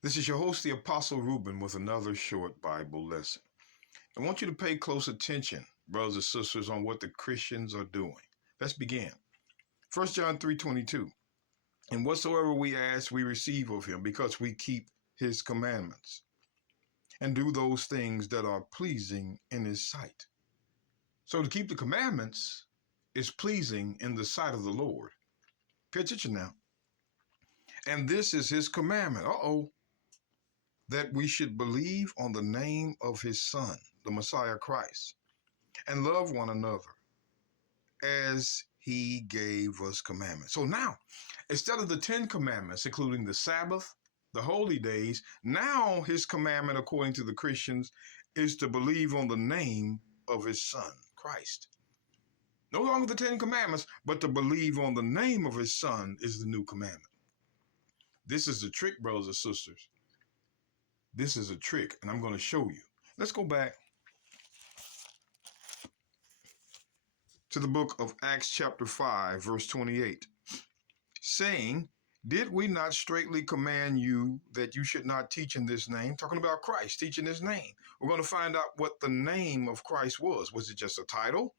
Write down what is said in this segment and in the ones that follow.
This is your host, the Apostle Reuben, with another short Bible lesson. I want you to pay close attention, brothers and sisters, on what the Christians are doing. Let's begin. 1 John 3:22. And whatsoever we ask, we receive of him, because we keep his commandments and do those things that are pleasing in his sight. So to keep the commandments is pleasing in the sight of the Lord. Pay attention now. And this is his commandment. That we should believe on the name of his Son, the Messiah Christ, and love one another as he gave us commandments. So now, instead of the 10 commandments, including the Sabbath, the holy days, now his commandment, according to the Christians, is to believe on the name of his Son, Christ. No longer the 10 commandments, but to believe on the name of his Son is the new commandment. This is the trick, brothers and sisters. This is a trick, and I'm going to show you. Let's go back to the book of Acts chapter 5, verse 28, saying, did we not straitly command you that you should not teach in this name? Talking about Christ, teaching his name. We're going to find out what the name of Christ was. Was it just a title?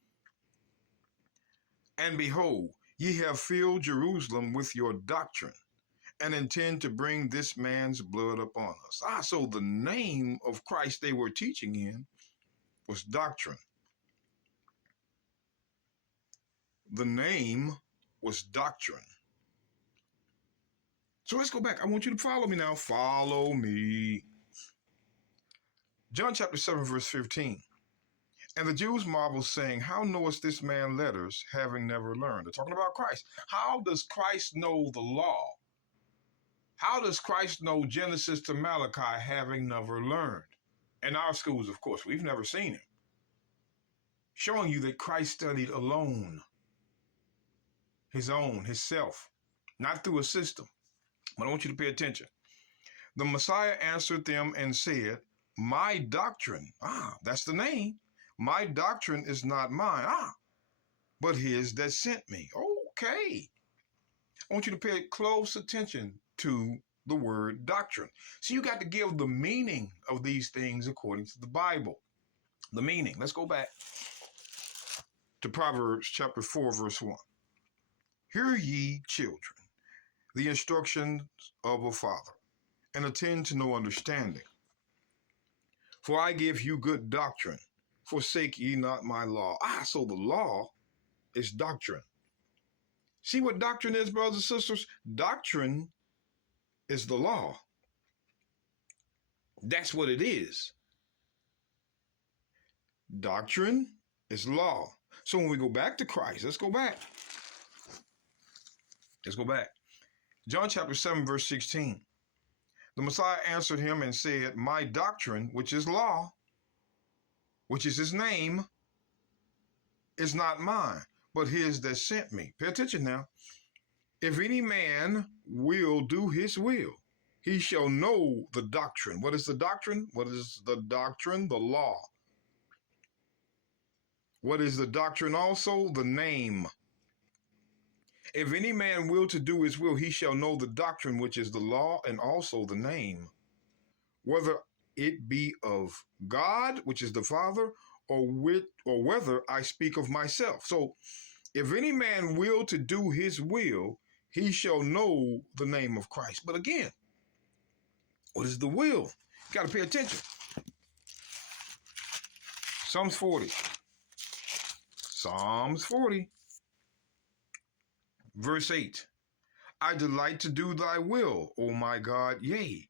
And behold, ye have filled Jerusalem with your doctrine, and intend to bring this man's blood upon us. So the name of Christ they were teaching in was doctrine. The name was doctrine. So let's go back. I want you to follow me now. Follow me. John chapter 7, verse 15. And the Jews marveled, saying, how knowest this man letters, having never learned? They're talking about Christ. How does Christ know the law? How does Christ know Genesis to Malachi, having never learned? In our schools, of course, we've never seen him. Showing you that Christ studied alone, his own, himself, not through a system. But I want you to pay attention. The Messiah answered them and said, my doctrine, that's the name. My doctrine is not mine, but his that sent me. Okay. I want you to pay close attention to the word doctrine. So you got to give the meaning of these things according to the Bible. The meaning. Let's go back to Proverbs chapter 4, verse 1. Hear ye, children, the instructions of a father, and attend to no understanding. For I give you good doctrine. Forsake ye not my law. So the law is doctrine. See what doctrine is, brothers and sisters? Doctrine is the law. That's what it is. Doctrine is law. So when we go back to Christ, let's go back. John chapter 7, verse 16. The Messiah answered him and said, my doctrine, which is law, which is his name, is not mine, but his that sent me. Pay attention now. If any man will do his will, he shall know the doctrine. What is the doctrine? What is the doctrine? The law. What is the doctrine also? The name. If any man will to do his will, he shall know the doctrine, which is the law, and also the name, whether it be of God, which is the Father, or whether I speak of myself. So if any man will to do his will, he shall know the name of Christ. But again, what is the will? You got to pay attention. Psalms 40, verse 8. I delight to do thy will, O my God, yea,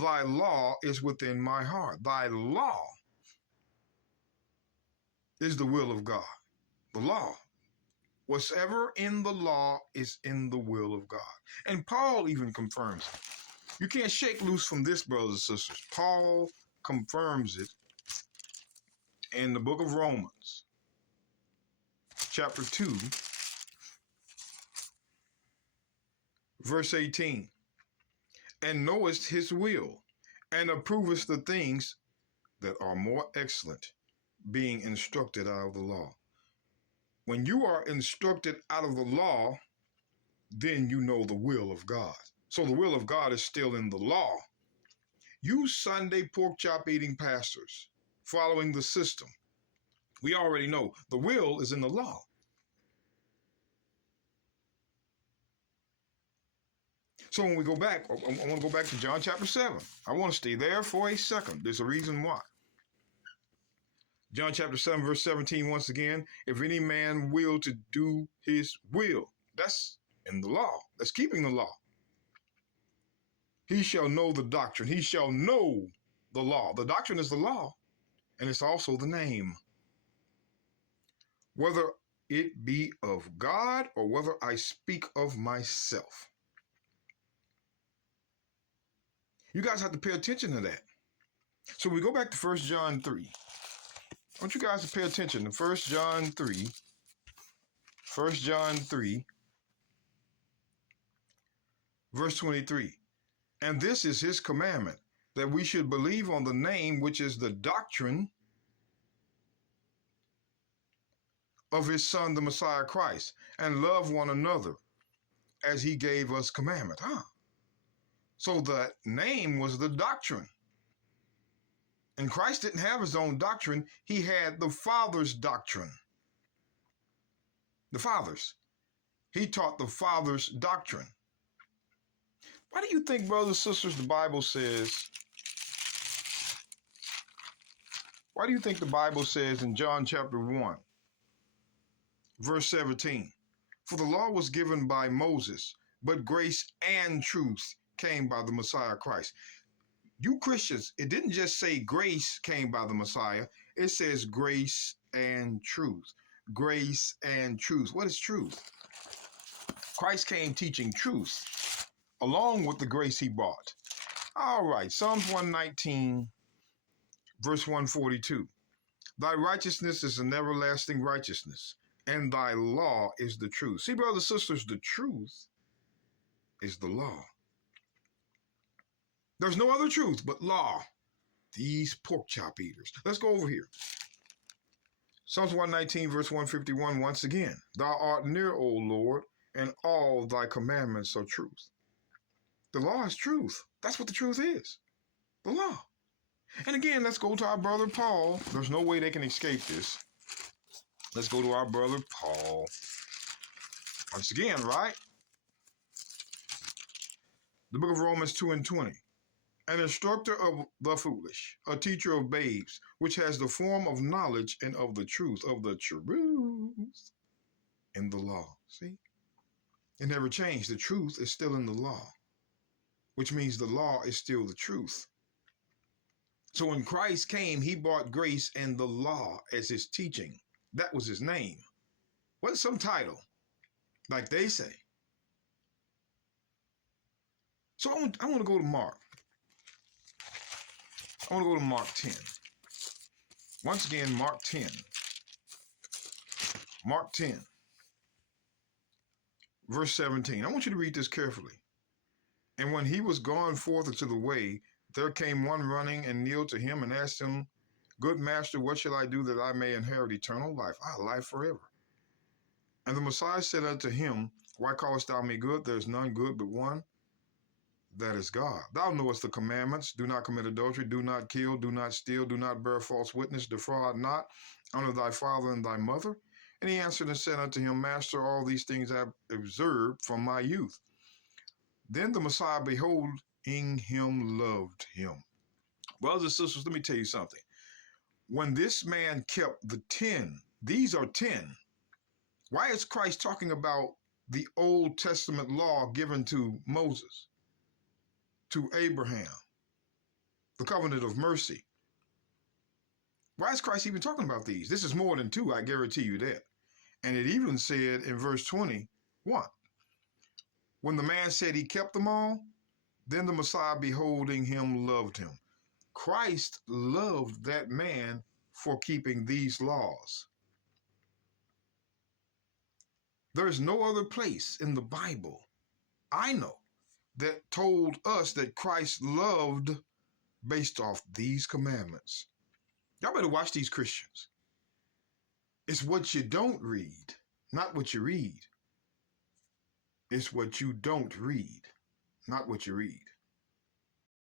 thy law is within my heart. Thy law is the will of God. The law. Whatsoever in the law is in the will of God. And Paul even confirms it. You can't shake loose from this, brothers and sisters. Paul confirms it in the book of Romans, chapter 2, verse 18. And knowest his will, and approvest the things that are more excellent, being instructed out of the law. When you are instructed out of the law, then you know the will of God. So the will of God is still in the law. You Sunday pork chop eating pastors following the system. We already know the will is in the law. So when we go back, I want to go back to John chapter 7. I want to stay there for a second. There's a reason why. John chapter 7, verse 17, once again, if any man will to do his will, that's in the law. That's keeping the law. He shall know the doctrine. He shall know the law. The doctrine is the law, and it's also the name. Whether it be of God or whether I speak of myself. You guys have to pay attention to that. So we go back to 1 John 3. I want you guys to pay attention to 1 John 3. 1 John 3, verse 23. And this is his commandment, that we should believe on the name which is the doctrine of his Son, the Messiah Christ, and love one another as he gave us commandment. So the name was the doctrine. And Christ didn't have his own doctrine. He had the Father's doctrine. The Father's. He taught the Father's doctrine. Why do you think, brothers and sisters, the Bible says, why do you think the Bible says in John chapter 1, verse 17, for the law was given by Moses, but grace and truth came by the Messiah Christ. You Christians, it didn't just say grace came by the Messiah. It says grace and truth. Grace and truth. What is truth? Christ came teaching truth along with the grace he brought. All right, Psalms 119, verse 142. Thy righteousness is an everlasting righteousness, and thy law is the truth. See, brothers and sisters, the truth is the law. There's no other truth but law. These pork chop eaters. Let's go over here. Psalms 119, verse 151, once again. Thou art near, O Lord, and all thy commandments are truth. The law is truth. That's what the truth is. The law. And again, let's go to our brother Paul. There's no way they can escape this. Let's go to our brother Paul. Once again, right? The book of Romans 2 and 20. An instructor of the foolish, a teacher of babes, which has the form of knowledge and of the truth in the law. See? It never changed. The truth is still in the law, which means the law is still the truth. So when Christ came, he brought grace and the law as his teaching. That was his name. What's some title, like they say? So I want to go to Mark. I want to go to Mark 10. Once again, Mark 10. Mark 10, verse 17. I want you to read this carefully. And when he was gone forth into the way, there came one running and kneeled to him and asked him, Good master, what shall I do that I may inherit eternal life? Life forever. And the Messiah said unto him, Why callest thou me good? There is none good but one, that is God. Thou knowest the commandments. Do not commit adultery. Do not kill. Do not steal. Do not bear false witness. Defraud not. Honor thy father and thy mother. And he answered and said unto him, Master, all these things I have observed from my youth. Then the Messiah, beholding him, loved him. Brothers and sisters, let me tell you something. When this man kept the 10, these are 10. Why is Christ talking about the Old Testament law given to Moses, to Abraham, the covenant of mercy? Why is Christ even talking about these? This is more than 2, I guarantee you that. And it even said in verse 21, when the man said he kept them all, then the Messiah, beholding him, loved him. Christ loved that man for keeping these laws. There's no other place in the Bible I know that told us that Christ loved based off these commandments. Y'all better watch these Christians. It's what you don't read, not what you read. It's what you don't read, not what you read.